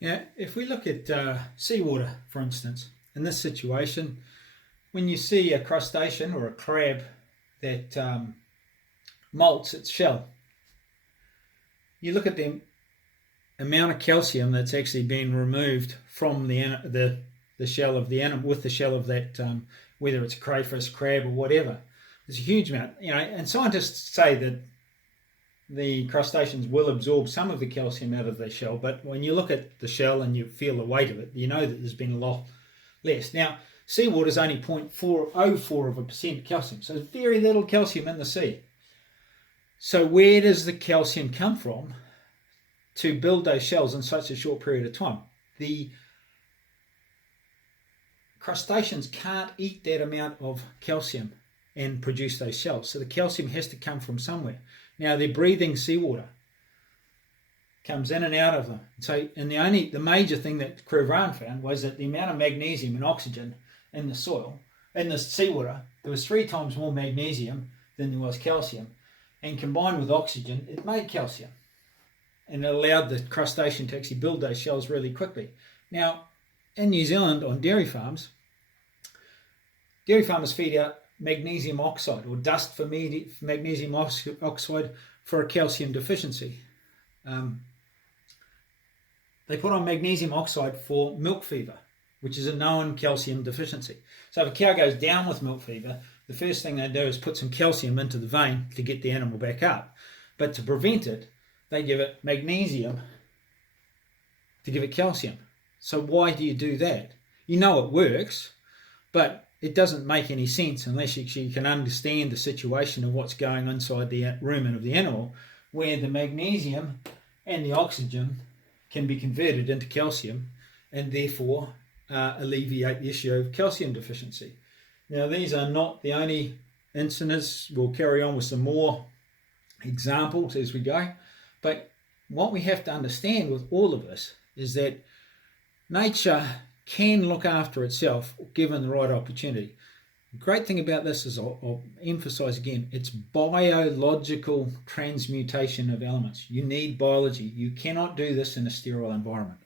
Yeah, if we look at seawater, for instance, in this situation, when you see a crustacean or a crab that molts its shell, you look at the amount of calcium that's actually been removed from the shell of the animal with the shell of that, whether it's a crayfish, crab, or whatever. There's a huge amount, and scientists say that the crustaceans will absorb some of the calcium out of their shell, but when you look at the shell and you feel the weight of it, you know that there's been a lot less. Now, seawater is only 0.404% calcium, so there's very little calcium in the sea. So where does the calcium come from to build those shells in such a short period of time? The crustaceans can't eat that amount of calcium and produce those shells, so the calcium has to come from somewhere. Now, they're breathing seawater, comes in and out of them. So, and the major thing that Crevran found was that the amount of magnesium and oxygen in the soil, in the seawater, there was 3 times more magnesium than there was calcium, and combined with oxygen, it made calcium, and it allowed the crustacean to actually build those shells really quickly. Now, in New Zealand, on dairy farmers feed out magnesium oxide or dust for magnesium oxide for a calcium deficiency. They put on magnesium oxide for milk fever, which is a known calcium deficiency. So if a cow goes down with milk fever, the first thing they do is put some calcium into the vein to get the animal back up. But to prevent it, they give it magnesium to give it calcium. So why do you do that? You know it works, but it doesn't make any sense unless you can understand the situation of what's going inside the rumen of the animal, where the magnesium and the oxygen can be converted into calcium and therefore alleviate the issue of calcium deficiency. Now, these are not the only incidents. We'll carry on with some more examples as we go. But what we have to understand with all of this is that nature can look after itself given the right opportunity. The great thing about this is, I'll emphasize again, it's biological transmutation of elements. You need biology. You cannot do this in a sterile environment.